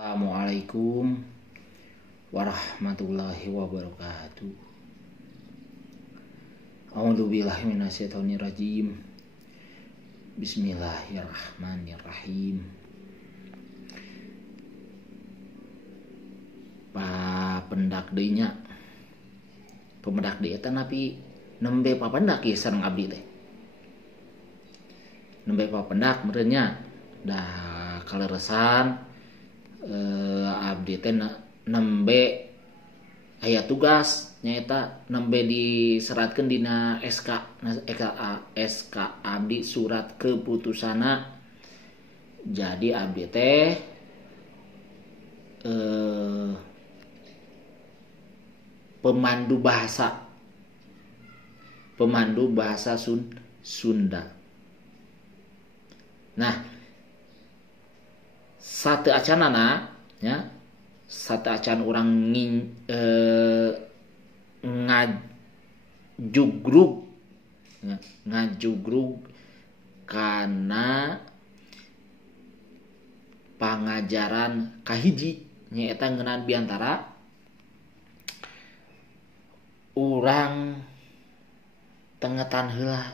Assalamualaikum warahmatullahi wabarakatuh. A'udzubillahi minasyaitonirrajim. Bismillahirrahmanirrahim. Pendak deui nya. Pemendak deui eta napi nembe papendak ieu sareng abdi teh. Nembe papendak meureun nya. Da kaleresan abdi teh nembe aya tugas nyaeta nembe diseratkeun dina SK abdi surat keputusana. Jadi abdi teh pemandu bahasa Sunda. Nah, sate acanana ya, sate acan urang ngajugrug kana pangajaran kahiji nyaeta ngeunaan biantara urang tengetan heula.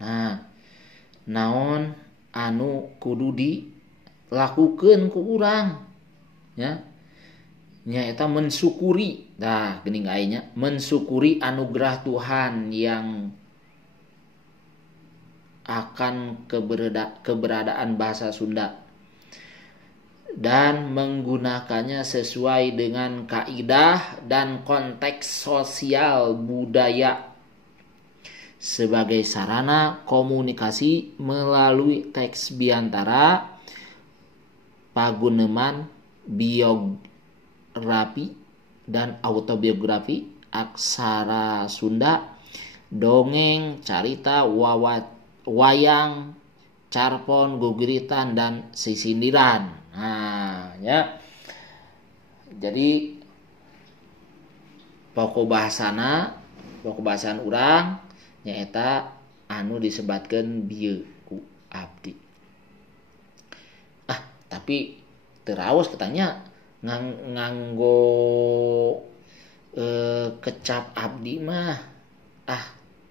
Nah, naon anu kudu dilakukeun ku urang ya, nyaeta mensyukuri. Nah, geuning aing nya, mensyukuri anugerah Tuhan yang akan keberadaan bahasa Sunda dan menggunakannya sesuai dengan kaidah dan konteks sosial budaya sebagai sarana komunikasi melalui teks biantara, paguneman, biografi dan autobiografi, aksara Sunda, dongeng, carita, wayang, carpon, guguritan, dan sisindiran. Nah, ya. Jadi pokok bahasan urang nyaeta anu disebatkeun bieu ku abdi. Tapi terawas katanya nganggo kecap abdi mah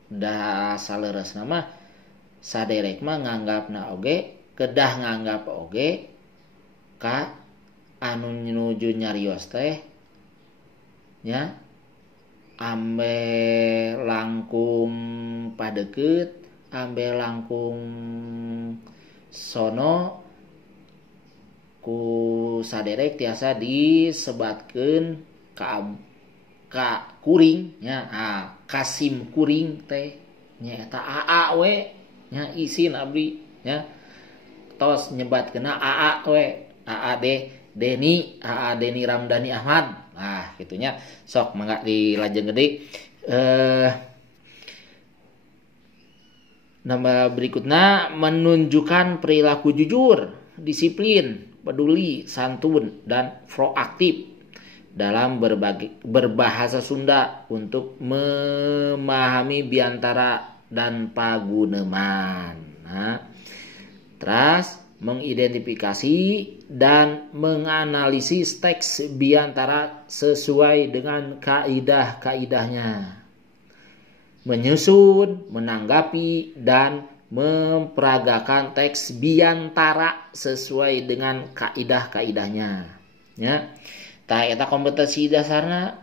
da saleresna mah saderek mah nganggapna oge, kedah nganggap oge ka anu nuju nyarios teh nya ambe langkung padeukeut, ambe langkung sono ku saderek tiasa disebatkeun ka kuring nya. Kasim kuring teh nyaeta AA we nya, isin abdi nya tos nyebatkeunna AA we, AA Deni Ramdhani Ahmad. Nah, gitunya. Sok mangga dilajeng gede. Nama berikutnya menunjukkan perilaku jujur, disiplin, peduli, santun, dan proaktif dalam berbahasa Sunda untuk memahami biantara dan paguneman. Nah, terus mengidentifikasi dan menganalisis teks biantara sesuai dengan kaidah-kaidahnya, menyusun, menanggapi, dan memperagakan teks biantara sesuai dengan kaidah-kaidahnya ya. Tah eta kompetensi dasarna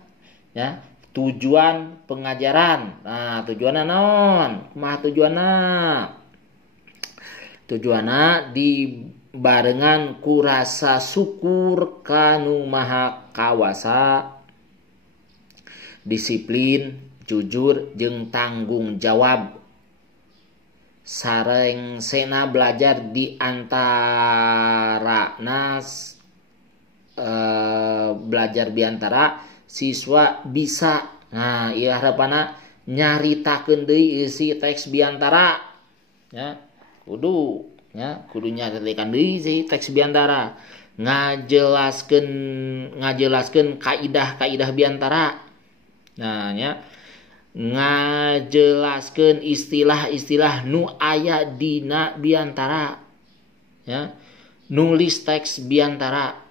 ya. Tujuan pengajaran. Nah, tujuanna naon? Kumaha tujuanna? Tujuanna dibarengan ku rasa syukur kanu maha kawasa, disiplin, jujur, jeung tanggung jawab, sareng sena belajar di antarana belajar biantara siswa bisa. Nah, ieu hareupanna nyaritakeun deui isi teks biantara ya. Kudu nyaritakeun deui si teks biantara, ngajelaskeun kaidah-kaidah biantara. Nah, nya ngajelaskeun istilah-istilah nu aya dina biantara ya. Nulis teks biantara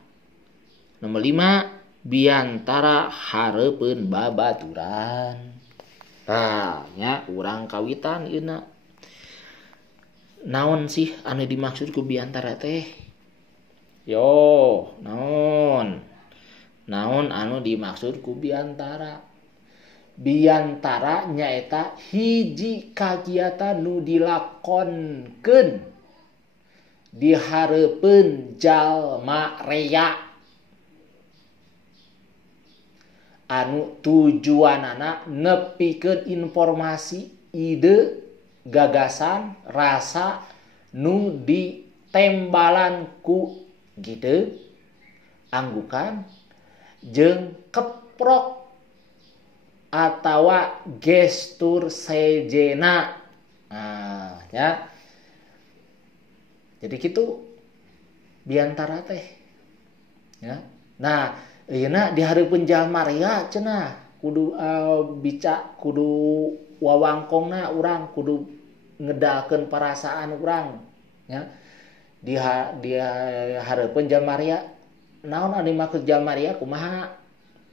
Nomor 5 biantara hareupeun babaturan. Tah nya urang kawitan ieu naon sih anu dimaksud ku biantara teh? Yo, naon anu dimaksud ku biantara? Biantara nyaeta hiji kagiatan nu dilakonkeun di hareupeun jalma rea anu tujuanana nepikeun informasi, ide, gagasan, rasa nu ditembalan ku gitu anggukan jeung keprok atawa gestur sejena. Nah, ya. Jadi gitu biantara teh. Ya. Nah, ayeuna di hareupeun jalma rea cenah kudu kudu wawangkongna urang kudu ngedalkeun perasaan urang ya. Di hareupeun jalma rea naon anu dimaksud jalma rea kumaha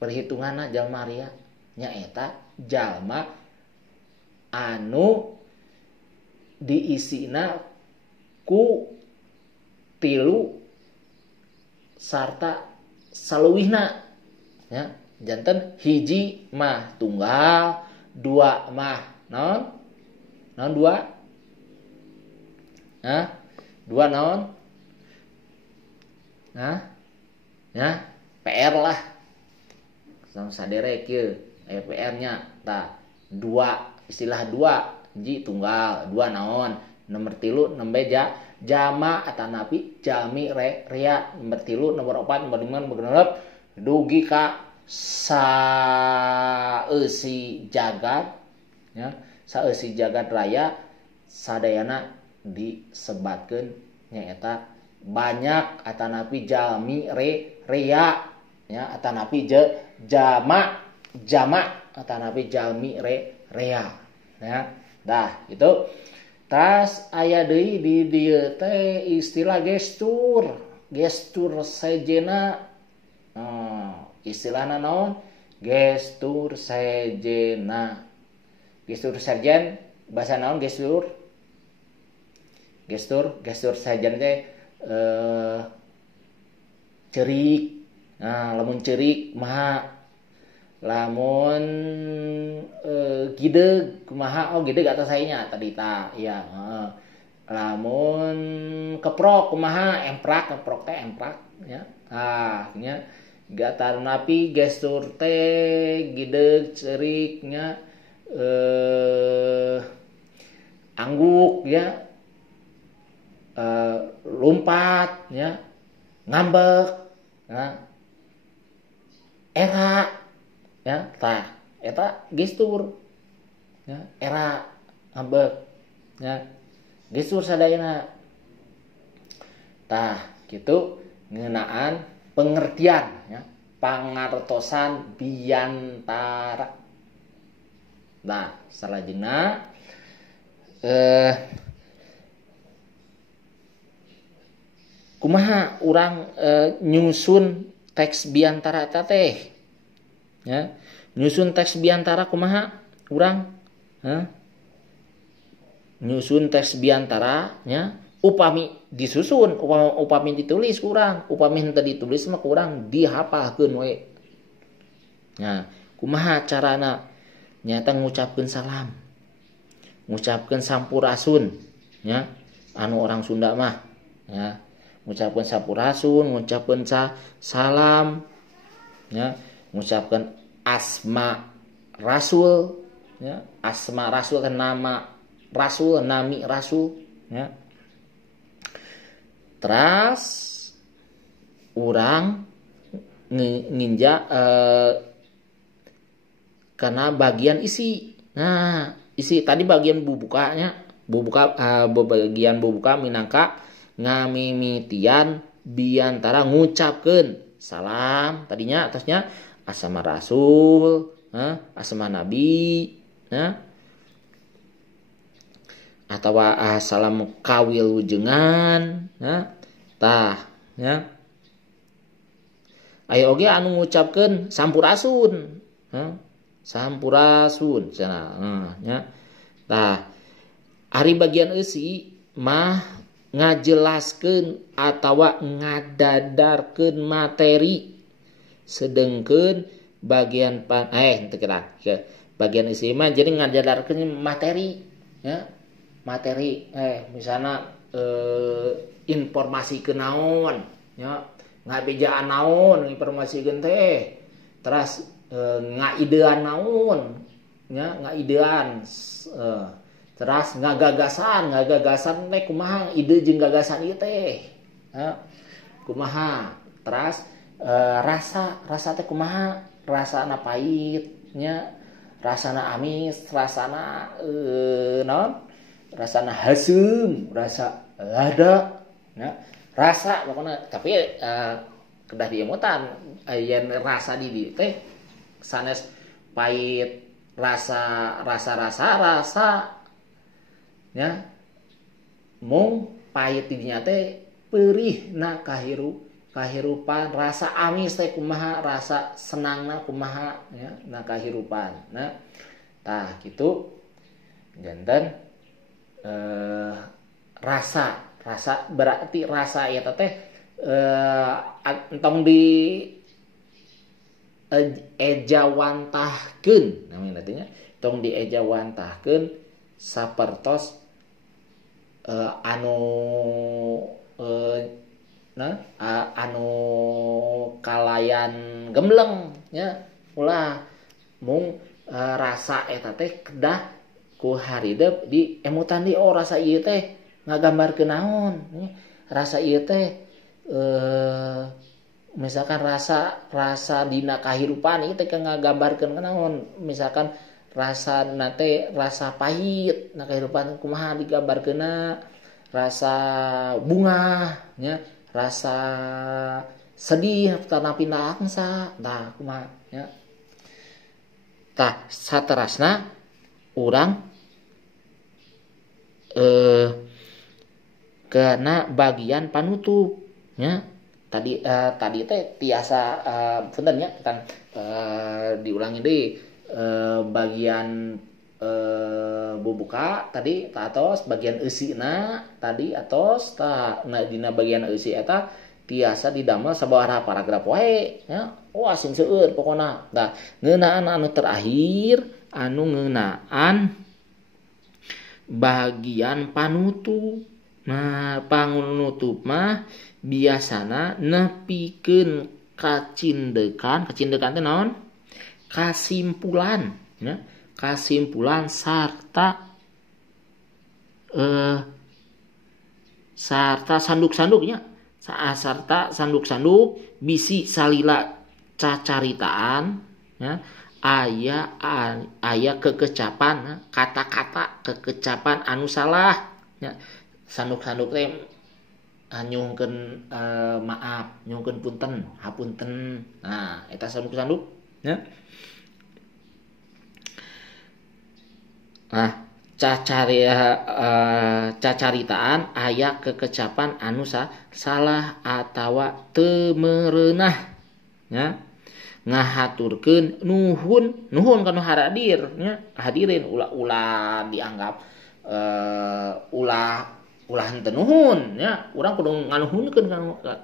perhitunganna jalma rea nyaeta jalma anu diisina ku 3 sarta saleuwihna ya. Janten hiji mah tunggal, 2 mah naon 2 naon ya PR lah sama saderek kieu aya PR-nya tah 2 istilah 2 hiji tunggal 2 naon nomor 3 nembe jama atanapi jalmi rea nomor 3 nomor 4 nomor 5 nomor 6 dugi ka saeusi jagat ya saeusi jagat raya sadayana disebatkeun nyaeta banyak atanapi jalmi rea ya atanapi jama atanapi jalmi rea ya. Dah itu tas aya deui di dieu teh istilah gestur sejena. Istilahna naon? Gestur sejena. Gestur sejen bahasa naon gestur sejen teh cerik. Nah, lamun cerik kumaha? Lamun gideg kumaha? Oh, gideg atas sayanya tadi ta. Ya, lamun keprok kumaha? Keprok teh emprak ya. Nya gatar napi gestur teh gideg ceriknya angguk ya. Lompat ya. Ngambek ya. Era ya tah eta gestur ya era ngambek ya gestur sadayana tah kitu ngeunaan pengertian ya pangartosan biantara. Nah salajengna kumaha urang nyusun teks biantara eta teh ya nyusun teks biantara kumaha urang nyusun teks biantara nya upami disusun upami ditulis kurang upami henteu ditulis mah kurang dihafalkeun we. Nah kumaha carana nyata ngucapkeun salam ngucapkeun sampurasun ya anu orang Sunda mah ya ngucapkeun sampurasun ngucapkeun salam ya ngucapkeun asma rasul ya asma rasul kan nama rasul nami rasul ya. Teras urang nginja karena bagian isi. Nah isi tadi bagian bubuka bagian bubuka minangka ngamimitian biantara ngucapkeun salam tadinya atasnya asma rasul asma nabi atau salam kawilujengan tah ya aya oge anu ngucapkeun sampurasun. Sampurasun cenah. Nya. Tah ari bagian eusi mah ngajelaskeun atawa ngadadarkeun materi. Sedengkeun bagian henteu bagian eusi mah jadi ngadadarkeun materi ya. Materi misalna informasi ke naon ya, ngabejaan naon informasikeun teh, terus ngaidean naon nya, ngaidean terus ngagagasan teh kumaha ide jeung gagasan ieu teh ya, kumaha, terus rasa teh kumaha, rasana pahit nya, rasana amis, rasana naon, rasana haseum, rasa lada ya, rasa pokoknya. Tapi kedah diemutan yen rasa di dieu teh sanes pahit, rasa ya, mung pahit di dinya teh peurihna kahirupan, rasa amis teh kumaha, rasa senangna kumaha ya, na kahirupan. Nah tah kitu janten rasa berarti rasa ya teh entong di ejawantahkeun namanya artinya tong di ejawantahkeun sapertos anu kalayan gembleng nya, ulah mung rasa eta teh kedah ku haridep di emutan di rasa ieu teh ngagambarkeun naon, rasa ieu teh misalkan rasa dina kahirupan ieu teh ngagambarkeun naon, misalkan rasa nate rasa pahit na kahirupan kumaha digambarkeunna, rasa bunga nya, rasa sedih tanah angsa tah kumaha nya. Tah saterasna urang kena bagian panutup nya. Tadi teh tiasa punten nya kan diulangi deui bagian bubuka tadi atos, bagian eusina tadi atos, tah dina bagian eusi eta tiasa didamel sabaraha paragraf wae nya. Wah sing seueur pokona. Tah ngeunaan anu terakhir anu ngeunaan bagian panutup. Nah, panutup mah biasana nepikeun kacindekan teh naon? Kasimpulan ya. Kasimpulan sarta sanduk-sanduknya. Sarta sanduk-sanduk bisi salila cacaritaan ya. Aya kekecapan kata-kata kekecapan anu salah ya. Sanduk-sanduk teh nyungkeun maaf, nyungkeun punten, hapunten. Nah, eta sanduk-sanduk ya. Nah, cacaritaan aya kekecapan anu salah atawa teu meureunah ya. Ngahaturkeun nuhun kana haradir nya, hadirin ulah dianggap ulah henteu nuhun nya, urang kudu nganuhunkeun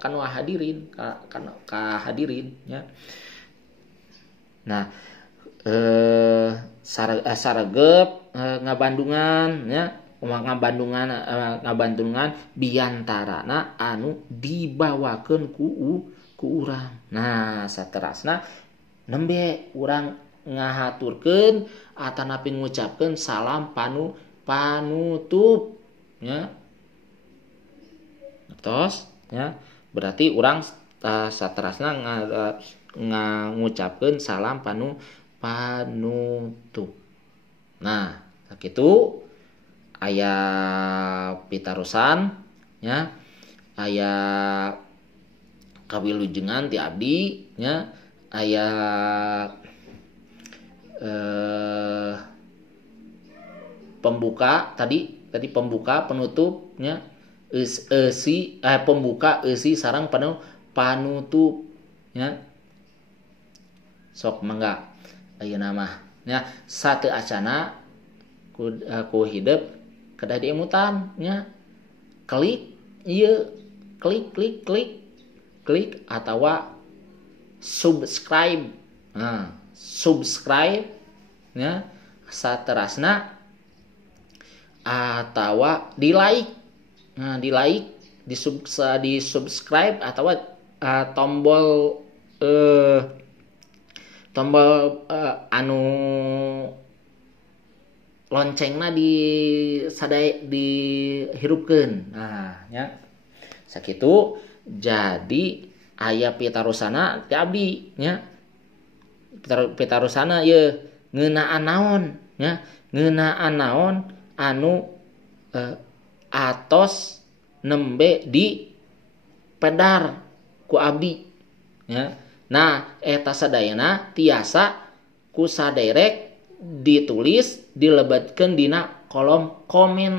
kana hadirin ka hadirin nya. Nah saregep ngabandungan nya, ngabandungan biantarana anu dibawakeun ku urang. Nah saterasna nembe urang ngahaturkeun atanapi ngucapkeun salam panutup nya. Tos ya, berarti urang saterasna ngucapkeun salam panutup. Nah sakitu aya pitarosan nya, aya kawilujengan ti abdi nya, aya pembuka tadi pembuka penutup nya, pembuka eusi sareng panutup nya. sok mangga ayeuna mah nya sateu acana ku hidup kedah diimutan nya klik ieu klik atawa subscribe subscribe nya saterasna atawa di like di subscribe atawa tombol anu loncengna dihirupkeun nya sakitu. Jadi aya pitarosana ti abdi nya pitarosana ye ngeunaan naon nya ngeunaan naon anu atos nembe di pedar ku abdi nya. Nah eta sadayana tiasa ku saderek ditulis dilebetkeun dina kolom komen.